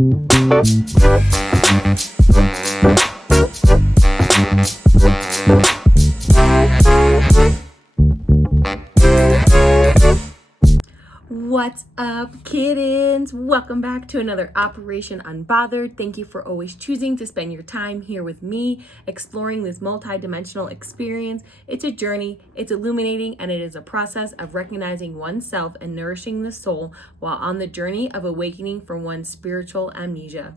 What's up, kittens? Welcome back to another Operation Unbothered. Thank you for always choosing to spend your time here with me, exploring this multi-dimensional experience. It's a journey, it's illuminating, and it is a process of recognizing oneself and nourishing the soul while on the journey of awakening from one's spiritual amnesia.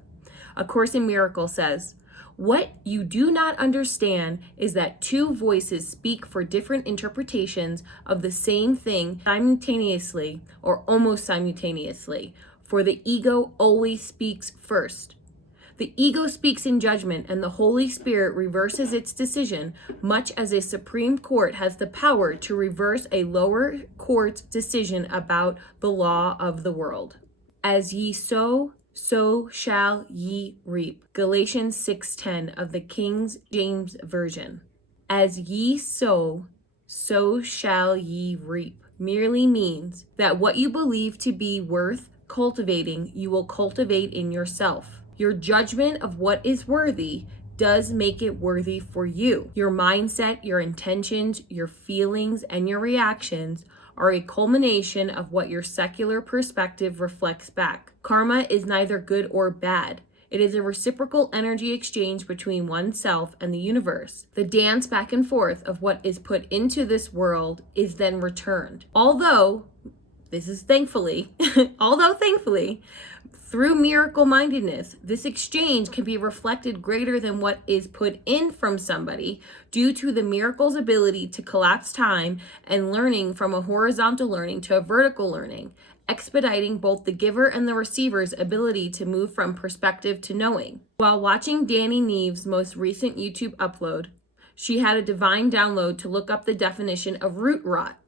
A Course in Miracles says, "What you do not understand is that two voices speak for different interpretations of the same thing simultaneously or almost simultaneously, for the ego always speaks first. The ego speaks in judgment, and the Holy Spirit reverses its decision, much as a Supreme Court has the power to reverse a lower court's decision about the law of the world. As ye sow, so shall ye reap." Galatians 6:10 of the King James Version. As ye sow, so shall ye reap merely means that what you believe to be worth cultivating, you will cultivate in yourself. Your judgment of what is worthy does make it worthy for you. Your mindset, your intentions, your feelings, and your reactions are a culmination of what your secular perspective reflects back. Karma is neither good or bad. It is a reciprocal energy exchange between oneself and the universe. The dance back and forth of what is put into this world is then returned. Although thankfully, through miracle mindedness, this exchange can be reflected greater than what is put in from somebody due to the miracle's ability to collapse time and learning from a horizontal learning to a vertical learning, expediting both the giver and the receiver's ability to move from perspective to knowing. While watching Dyani Neves' most recent YouTube upload, she had a divine download to look up the definition of root rot.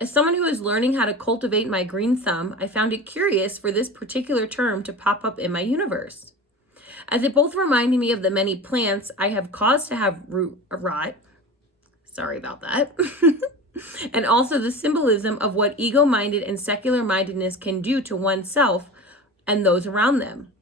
As someone who is learning how to cultivate my green thumb, I found it curious for this particular term to pop up in my universe, as it both reminded me of the many plants I have caused to have root rot. Sorry about that. And also the symbolism of what ego-minded and secular mindedness can do to oneself and those around them.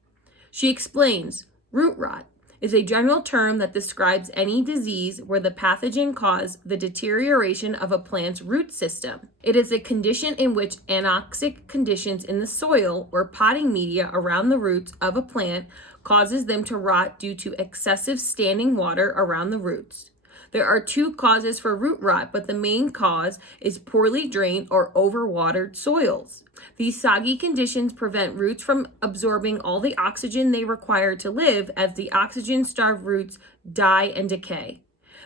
She explains, root rot is a general term that describes any disease where the pathogen caused the deterioration of a plant's root system. It is a condition in which anoxic conditions in the soil or potting media around the roots of a plant causes them to rot due to excessive standing water around the roots. There are two causes for root rot, but the main cause is poorly drained or overwatered soils. These soggy conditions prevent roots from absorbing all the oxygen they require to live, as the oxygen-starved roots die and decay.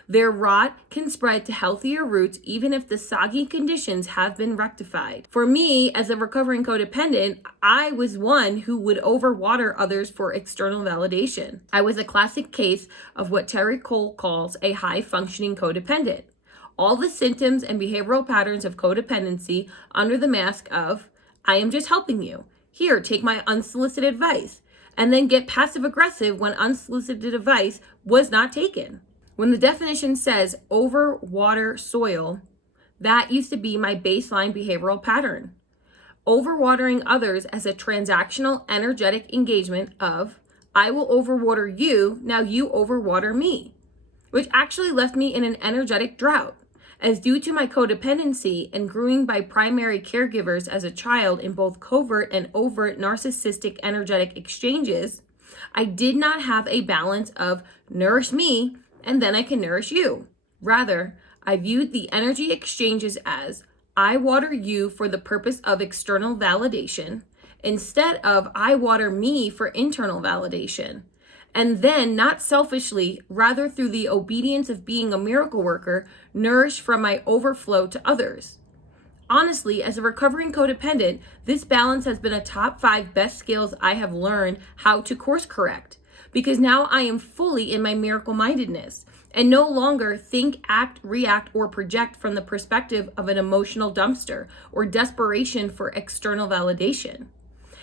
Their rot can spread to healthier roots even if the soggy conditions have been rectified. For me, as a recovering codependent, I was one who would overwater others for external validation. I was a classic case of what Terry Cole calls a high-functioning codependent. All the symptoms and behavioral patterns of codependency under the mask of, I am just helping you. Here, take my unsolicited advice. And then get passive-aggressive when unsolicited advice was not taken. When the definition says overwater soil, that used to be my baseline behavioral pattern. Overwatering others as a transactional energetic engagement of, I will overwater you, now you overwater me, which actually left me in an energetic drought, as due to my codependency and growing by primary caregivers as a child in both covert and overt narcissistic energetic exchanges, I did not have a balance of nourish me and then I can nourish you. Rather, I viewed the energy exchanges as I water you for the purpose of external validation instead of I water me for internal validation. And then, not selfishly, rather through the obedience of being a miracle worker, nourish from my overflow to others. Honestly, as a recovering codependent, this balance has been a top 5 best skills I have learned how to course correct, because now I am fully in my miracle mindedness and no longer think, act, react, or project from the perspective of an emotional dumpster or desperation for external validation.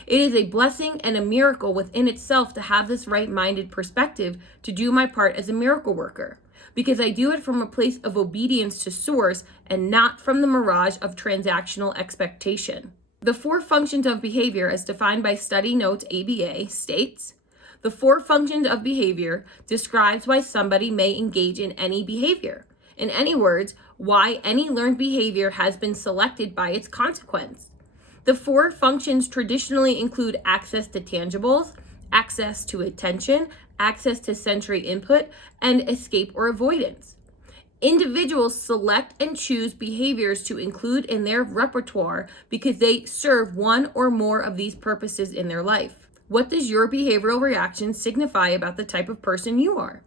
It is a blessing and a miracle within itself to have this right-minded perspective to do my part as a miracle worker, because I do it from a place of obedience to source and not from the mirage of transactional expectation. The 4 functions of behavior as defined by Study Notes ABA states, the 4 functions of behavior describes why somebody may engage in any behavior. In any words, why any learned behavior has been selected by its consequence. The 4 functions traditionally include access to tangibles, access to attention, access to sensory input, and escape or avoidance. Individuals select and choose behaviors to include in their repertoire because they serve one or more of these purposes in their life. What does your behavioral reaction signify about the type of person you are?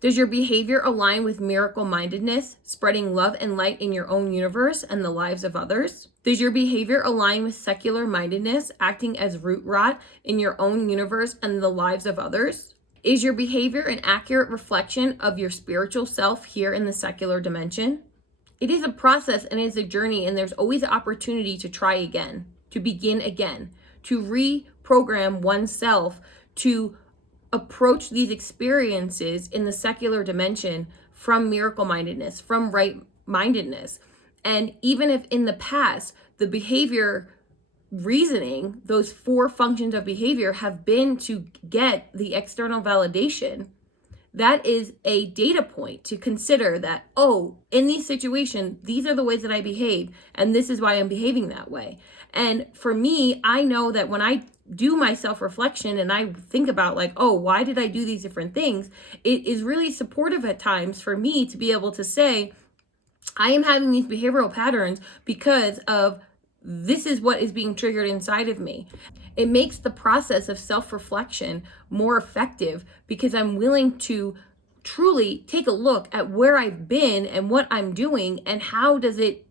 Does your behavior align with miracle-mindedness, spreading love and light in your own universe and the lives of others? Does your behavior align with secular-mindedness, acting as root rot in your own universe and the lives of others? Is your behavior an accurate reflection of your spiritual self here in the secular dimension? It is a process and it is a journey, and there's always an opportunity to try again, to begin again, to reprogram oneself, to approach these experiences in the secular dimension from miracle-mindedness, from right-mindedness. And even if in the past, the behavior reasoning, those 4 functions of behavior have been to get the external validation, that is a data point to consider that, oh, in these situations, these are the ways that I behave, and this is why I'm behaving that way. And for me, I know that when I do my self-reflection and I think about like, oh, why did I do these different things? It is really supportive at times for me to be able to say, I am having these behavioral patterns because of this is what is being triggered inside of me. It makes the process of self-reflection more effective because I'm willing to truly take a look at where I've been and what I'm doing and how does it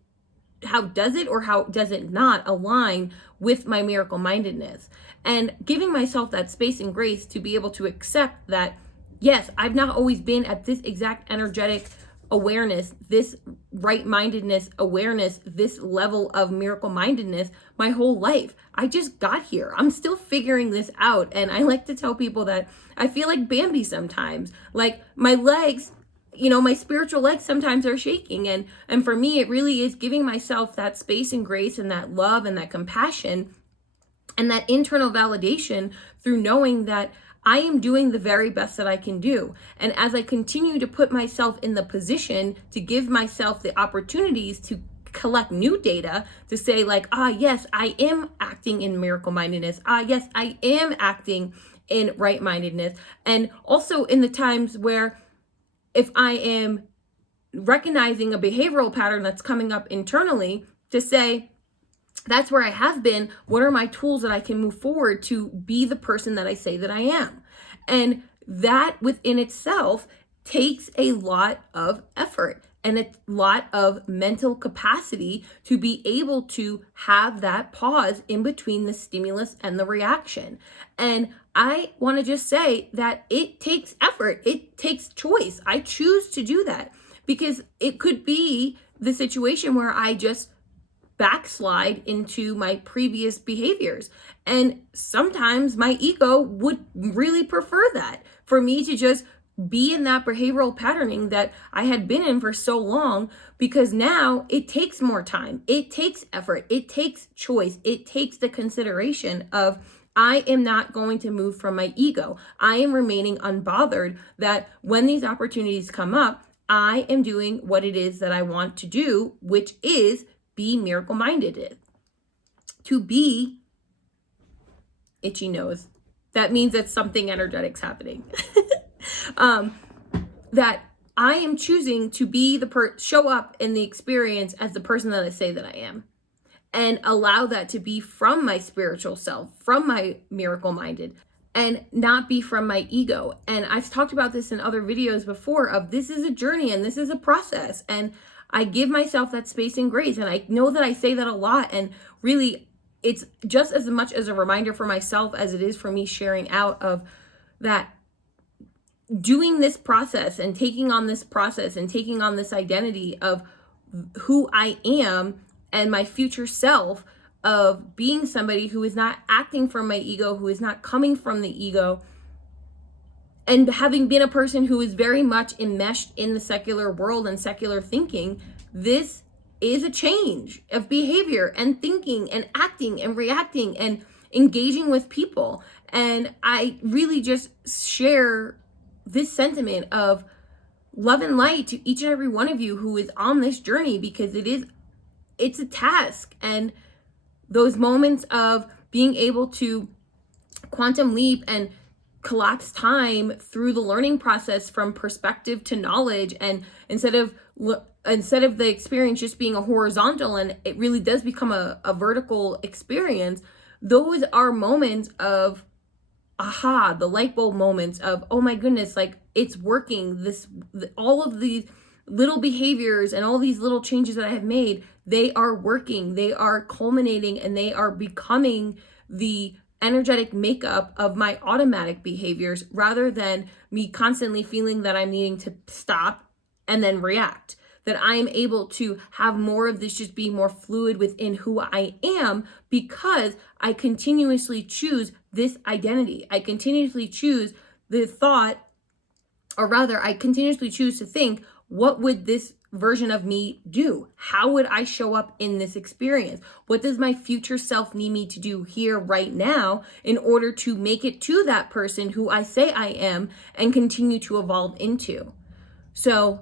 not align with my miracle-mindedness. And giving myself that space and grace to be able to accept that, yes, I've not always been at this exact energetic awareness, this right-mindedness awareness, this level of miracle-mindedness my whole life. I just got here. I'm still figuring this out. And I like to tell people that I feel like Bambi sometimes. Like my legs, my spiritual legs sometimes are shaking. And for me, it really is giving myself that space and grace and that love and that compassion and that internal validation through knowing that I am doing the very best that I can do. And as I continue to put myself in the position to give myself the opportunities to collect new data to say like, yes, I am acting in miracle-mindedness. Yes, I am acting in right-mindedness. And also in the times where if I am recognizing a behavioral pattern that's coming up internally, to say, that's where I have been. What are my tools that I can move forward to be the person that I say that I am? And that within itself takes a lot of effort and a lot of mental capacity to be able to have that pause in between the stimulus and the reaction. And I want to just say that it takes effort. It takes choice. I choose to do that because it could be the situation where I just backslide into my previous behaviors. And sometimes my ego would really prefer that, for me to just be in that behavioral patterning that I had been in for so long, because now it takes more time. It takes effort. It takes choice. It takes the consideration of, I am not going to move from my ego. I am remaining unbothered that when these opportunities come up, I am doing what it is that I want to do, which is be miracle-minded. To be itchy nose. That means that something energetic's happening. That I am choosing to be show up in the experience as the person that I say that I am. And allow that to be from my spiritual self, from my miracle-minded, and not be from my ego. And I've talked about this in other videos before of this is a journey and this is a process. And I give myself that space and grace. And I know that I say that a lot. And really, it's just as much as a reminder for myself as it is for me sharing out of that doing this process and taking on this process and taking on this identity of who I am and my future self, of being somebody who is not acting from my ego, who is not coming from the ego, and having been a person who is very much enmeshed in the secular world and secular thinking, this is a change of behavior and thinking and acting and reacting and engaging with people. And I really just share this sentiment of love and light to each and every one of you who is on this journey, because it's a task. And those moments of being able to quantum leap and collapse time through the learning process from perspective to knowledge, and instead of the experience just being a horizontal and it really does become a vertical experience, those are moments of aha, the light bulb moments of, oh my goodness, like it's working. All of these little behaviors and all these little changes that I have made, they are working, they are culminating, and they are becoming the energetic makeup of my automatic behaviors, rather than me constantly feeling that I'm needing to stop and then react. That I am able to have more of this just be more fluid within who I am, because I continuously choose this identity. I continuously choose the thought, or rather, I continuously choose to think, what would this version of me do? How would I show up in this experience? What does my future self need me to do here right now in order to make it to that person who I say I am and continue to evolve into? So,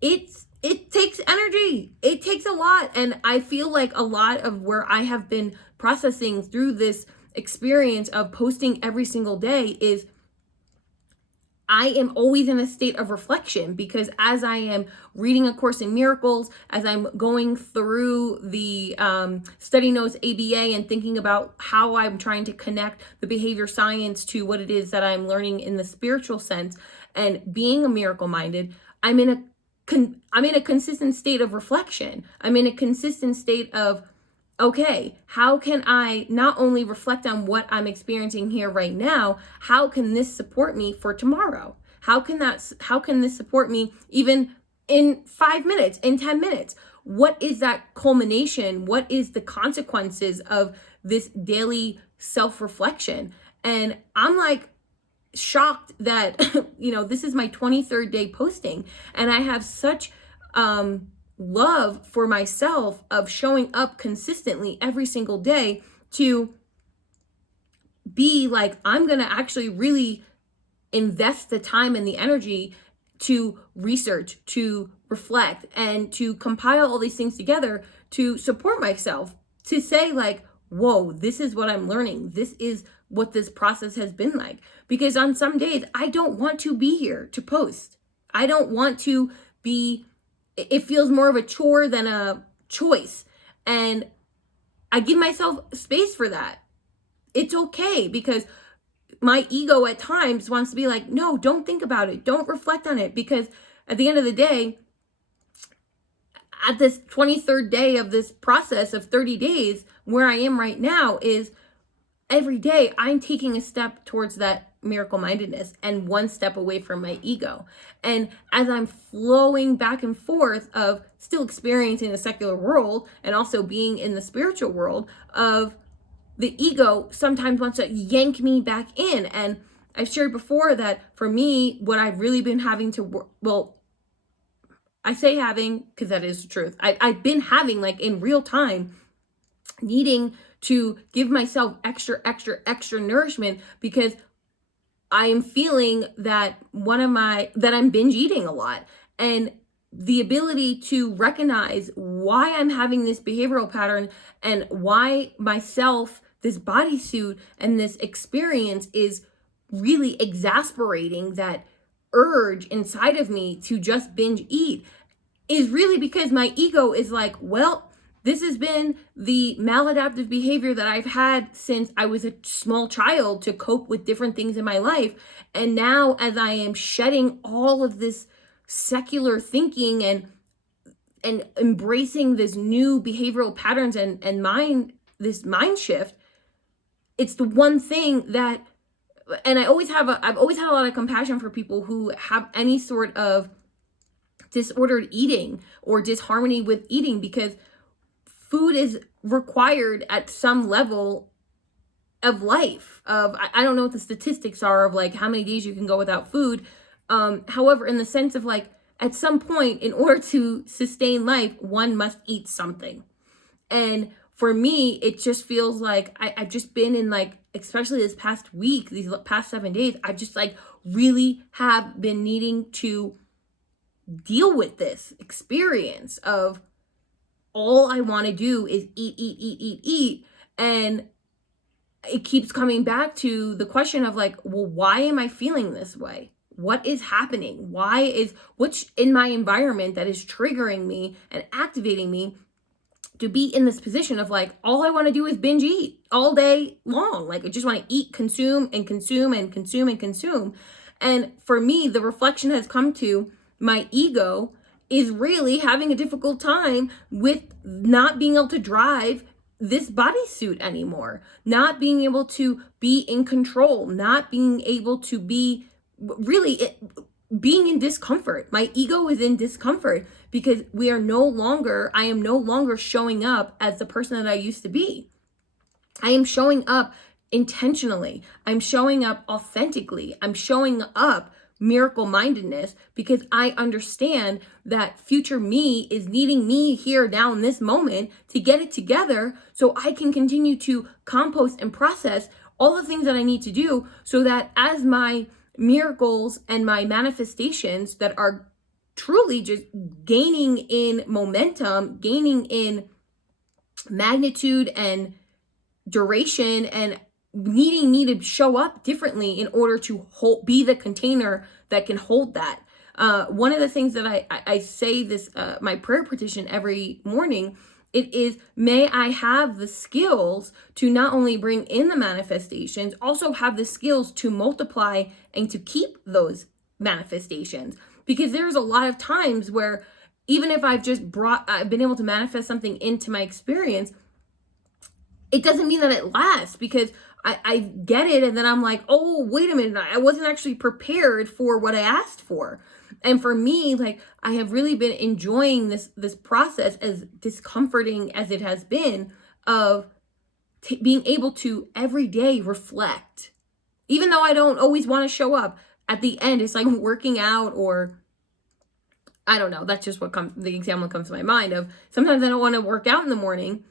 it takes energy. It takes a lot. And I feel like a lot of where I have been processing through this experience of posting every single day is I am always in a state of reflection, because as I am reading A Course in Miracles, as I'm going through the Study Notes ABA and thinking about how I'm trying to connect the behavior science to what it is that I'm learning in the spiritual sense, and being a miracle minded, I'm in a consistent state of reflection. I'm in a consistent state of, okay, how can I not only reflect on what I'm experiencing here right now, how can this support me for tomorrow? How can this support me even in 5 minutes, in 10 minutes? What is that culmination? What is the consequences of this daily self-reflection? And I'm like shocked that, this is my 23rd day posting, and I have such, love for myself of showing up consistently every single day to be like, I'm going to actually really invest the time and the energy to research, to reflect, and to compile all these things together to support myself, to say like, whoa, this is what I'm learning. This is what this process has been like. Because on some days, I don't want to be here to post. I don't want to be. It feels more of a chore than a choice. And I give myself space for that. It's okay, because my ego at times wants to be like, no, don't think about it. Don't reflect on it. Because at the end of the day, at this 23rd day of this process of 30 days, where I am right now is every day I'm taking a step towards that miracle mindedness and one step away from my ego. And as I'm flowing back and forth of still experiencing the secular world and also being in the spiritual world, of the ego sometimes wants to yank me back in. And I've shared before that for me, what I've really been having to I say having because that is the truth. I've been having, like, in real time, needing to give myself extra nourishment, because I am feeling that that I'm binge eating a lot. And the ability to recognize why I'm having this behavioral pattern and why myself, this bodysuit and this experience is really exasperating that urge inside of me to just binge eat, is really because my ego is like, well, this has been the maladaptive behavior that I've had since I was a small child to cope with different things in my life. And now, as I am shedding all of this secular thinking and embracing this new behavioral patterns and this mind shift, it's the one thing that, and I've always had a lot of compassion for people who have any sort of disordered eating or disharmony with eating, because food is required at some level of life. I don't know what the statistics are of like how many days you can go without food. However, in the sense of like, at some point, in order to sustain life, one must eat something. And for me, it just feels like I've just been in, like, especially this past week, these past 7 days, I just like really have been needing to deal with this experience of all I want to do is eat. And it keeps coming back to the question of like, well, why am I feeling this way? What is happening? What's in my environment that is triggering me and activating me to be in this position of like, all I want to do is binge eat all day long. Like, I just want to eat, consume and consume and consume and consume. And for me, the reflection has come to my ego is really having a difficult time with not being able to drive this bodysuit anymore, not being able to be in control, not being able to be really being in discomfort. My ego is in discomfort because I am no longer showing up as the person that I used to be. I am showing up intentionally. I'm showing up authentically. I'm showing up miracle mindedness because I understand that future me is needing me here now in this moment to get it together so I can continue to compost and process all the things that I need to do so that as my miracles and my manifestations that are truly just gaining in momentum, gaining in magnitude and duration, and needing me to show up differently in order to be the container that can hold that. One of the things that I say this, my prayer petition every morning, it is, may I have the skills to not only bring in the manifestations, also have the skills to multiply and to keep those manifestations. Because there's a lot of times where even if I've been able to manifest something into my experience, it doesn't mean that it lasts because I get it and then I'm like, oh, wait a minute, I wasn't actually prepared for what I asked for. And for me, like, I have really been enjoying this process, as discomforting as it has been, of being able to every day reflect. Even though I don't always want to show up, at the end, it's like working out, or I don't know, that's just the example that comes to my mind of sometimes I don't want to work out in the morning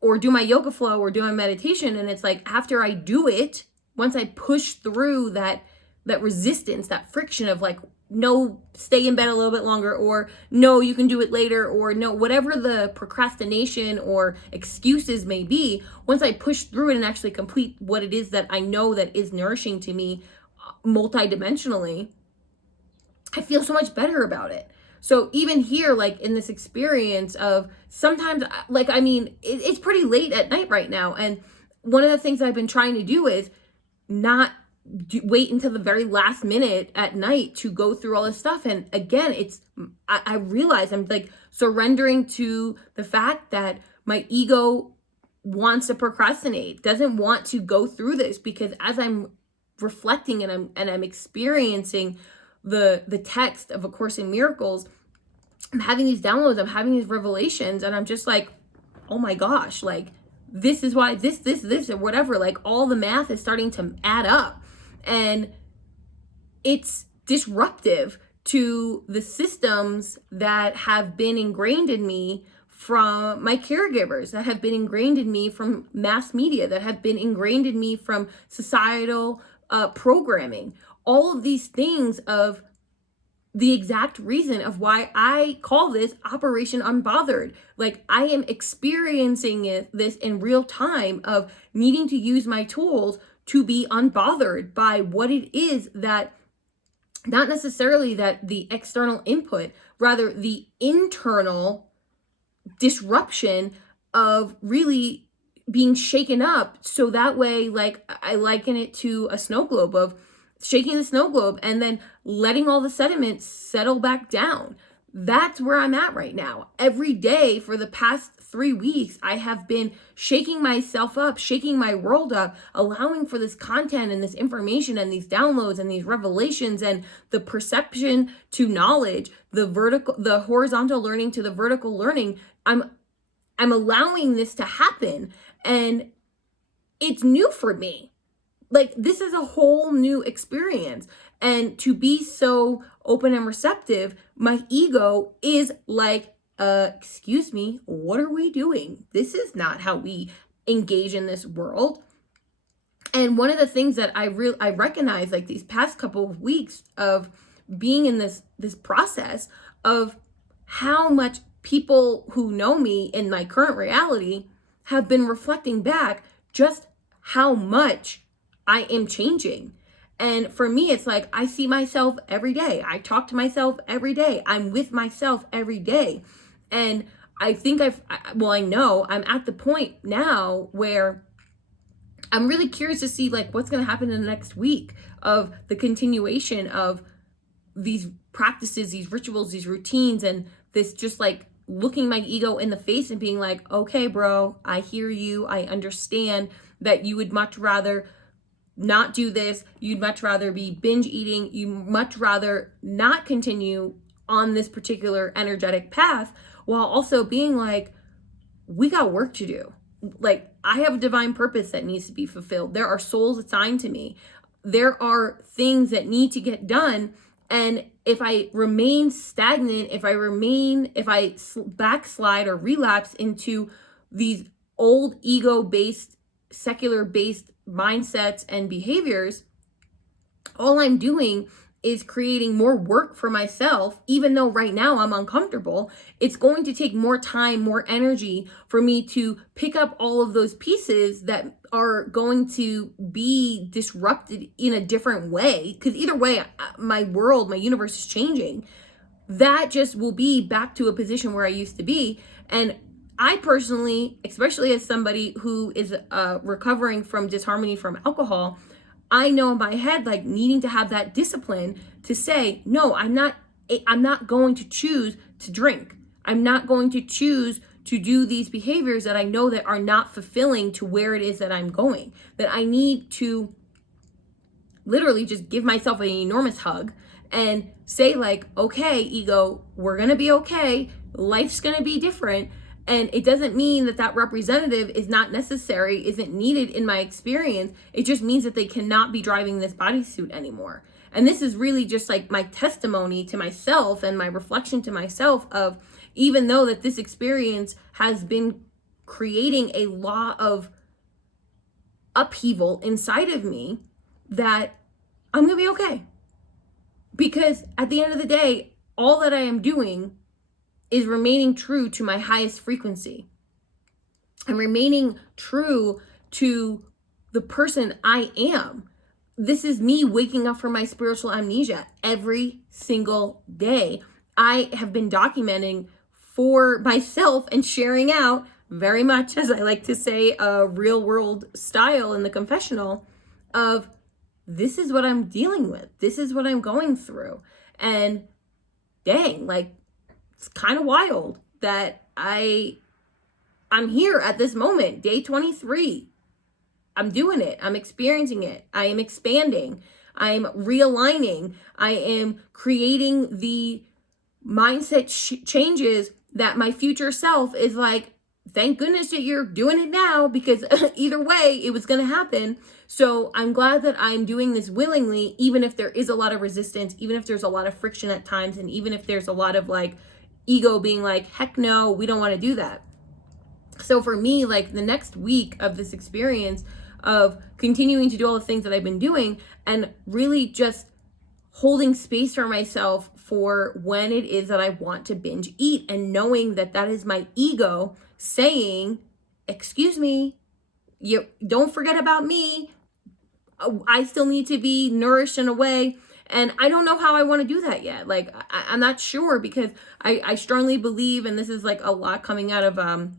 or do my yoga flow or do my meditation. And it's like, after I do it, once I push through that resistance, that friction of like, no, stay in bed a little bit longer, or no, you can do it later, or no, whatever the procrastination or excuses may be, once I push through it and actually complete what it is that I know that is nourishing to me multidimensionally, I feel so much better about it. So even here, like in this experience of sometimes, like, I mean, it's pretty late at night right now. And one of the things I've been trying to do is not wait until the very last minute at night to go through all this stuff. And again, I realize I'm like surrendering to the fact that my ego wants to procrastinate, doesn't want to go through this, because as I'm reflecting and I'm experiencing the text of A Course in Miracles, I'm having these downloads, I'm having these revelations, and I'm just like, oh my gosh, like this is why this, or whatever, like all the math is starting to add up. And it's disruptive to the systems that have been ingrained in me from my caregivers, that have been ingrained in me from mass media, that have been ingrained in me from societal programming. All of these things of the exact reason of why I call this Operation Unbothered. Like, I am experiencing this in real time of needing to use my tools to be unbothered by what it is that, not necessarily that the external input, rather the internal disruption of really being shaken up. So that way, like, I liken it to a snow globe, of shaking the snow globe and then letting all the sediment settle back down. That's where I'm at right now. Every day for the past 3 weeks, I have been shaking myself up, shaking my world up, allowing for this content and this information and these downloads and these revelations and the perception to knowledge, the horizontal learning to the vertical learning. I'm allowing this to happen, and it's new for me. like, this is a whole new experience. And to be so open and receptive, my ego is like, excuse me, what are we doing? This is not how we engage in this world. And one of the things that I recognize, like, these past couple of weeks of being in this process of how much people who know me in my current reality have been reflecting back just how much I am changing. And for me, it's like, I see myself every day. I talk to myself every day. I'm with myself every day. And I think I know I'm at the point now where I'm really curious to see, like, what's going to happen in the next week of the continuation of these practices, these rituals, these routines, and this just like looking my ego in the face and being like, okay, bro, I hear you. I understand that you would much rather not do this. You'd much rather be binge eating. You much rather not continue on this particular energetic path, while also being like, we got work to do. Like, I have a divine purpose that needs to be fulfilled. There are souls assigned to me. There are things that need to get done. And if I remain stagnant, if I backslide or relapse into these old ego-based, secular-based mindsets and behaviors, all I'm doing is creating more work for myself. Even though right now I'm uncomfortable, it's going to take more time, more energy for me to pick up all of those pieces that are going to be disrupted in a different way. Because either way, my world, my universe is changing. That just will be back to a position where I used to be. And I personally, especially as somebody who is recovering from disharmony from alcohol, I know in my head, like, needing to have that discipline to say, no, I'm not going to choose to drink. I'm not going to choose to do these behaviors that I know that are not fulfilling to where it is that I'm going. That I need to literally just give myself an enormous hug and say, like, okay, ego, we're going to be okay. Life's going to be different. And it doesn't mean that that representative is not necessary, isn't needed in my experience. It just means that they cannot be driving this bodysuit anymore. And this is really just like my testimony to myself and my reflection to myself of, even though that this experience has been creating a lot of upheaval inside of me, that I'm going to be okay. Because at the end of the day, all that I am doing is remaining true to my highest frequency. I'm remaining true to the person I am. This is me waking up from my spiritual amnesia every single day. I have been documenting for myself and sharing out, very much, as I like to say, a real world style in the confessional of, this is what I'm dealing with. This is what I'm going through. And dang, like, it's kind of wild that I'm here at this moment, day 23. I'm doing it. I'm experiencing it. I am expanding. I'm realigning. I am creating the mindset changes that my future self is like, thank goodness that you're doing it now, because either way, it was going to happen. So I'm glad that I'm doing this willingly, even if there is a lot of resistance, even if there's a lot of friction at times, and even if there's a lot of like ego being like, heck no, we don't want to do that. So for me, like, the next week of this experience of continuing to do all the things that I've been doing and really just holding space for myself for when it is that I want to binge eat, and knowing that that is my ego saying, excuse me, you don't forget about me. I still need to be nourished in a way. And I don't know how I want to do that yet. Like, I'm not sure, because I strongly believe, and this is like a lot coming out of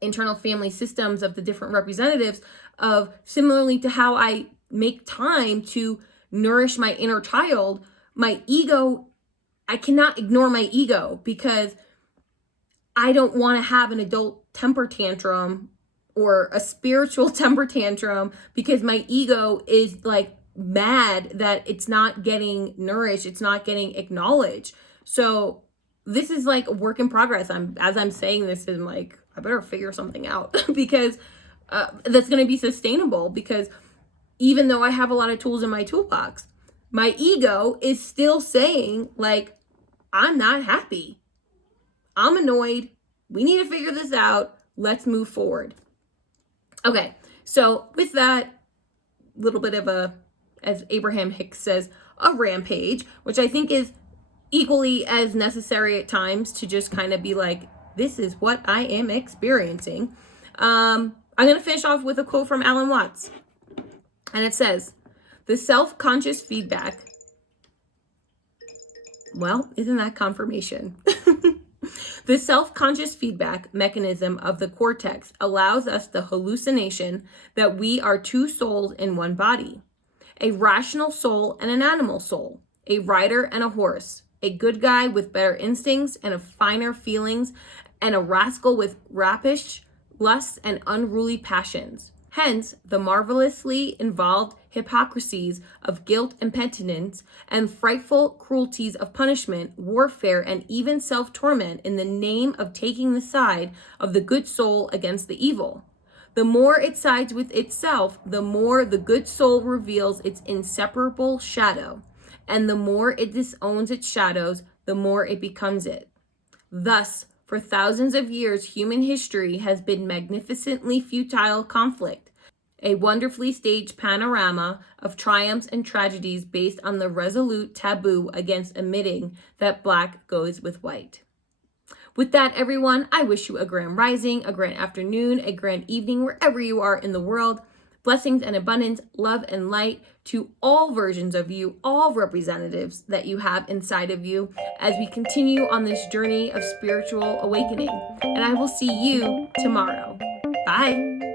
internal family systems of the different representatives, of similarly to how I make time to nourish my inner child, my ego, I cannot ignore my ego, because I don't want to have an adult temper tantrum or a spiritual temper tantrum, because my ego is like mad that it's not getting nourished, it's not getting acknowledged. So this is like a work in progress. As I'm saying this, I'm like, I better figure something out because that's going to be sustainable, because even though I have a lot of tools in my toolbox. My ego is still saying, like, I'm not happy. I'm annoyed. We need to figure this out. Let's move forward. Okay, so with that little bit of a, as Abraham Hicks says, a rampage, which I think is equally as necessary at times to just kind of be like, this is what I am experiencing. I'm going to finish off with a quote from Alan Watts. And it says, the self-conscious feedback, well, isn't that confirmation? The self-conscious feedback mechanism of the cortex allows us the hallucination that we are two souls in one body, a rational soul and an animal soul, a rider and a horse, a good guy with better instincts and finer feelings, and a rascal with rapish lusts and unruly passions. Hence, the marvelously involved hypocrisies of guilt and penitence, and frightful cruelties of punishment, warfare, and even self-torment in the name of taking the side of the good soul against the evil. The more it sides with itself, the more the good soul reveals its inseparable shadow, and the more it disowns its shadows, the more it becomes it. Thus, for thousands of years, human history has been magnificently futile conflict, a wonderfully staged panorama of triumphs and tragedies based on the resolute taboo against admitting that black goes with white. With that, everyone, I wish you a grand rising, a grand afternoon, a grand evening, wherever you are in the world. Blessings and abundance, love and light to all versions of you, all representatives that you have inside of you as we continue on this journey of spiritual awakening. And I will see you tomorrow. Bye.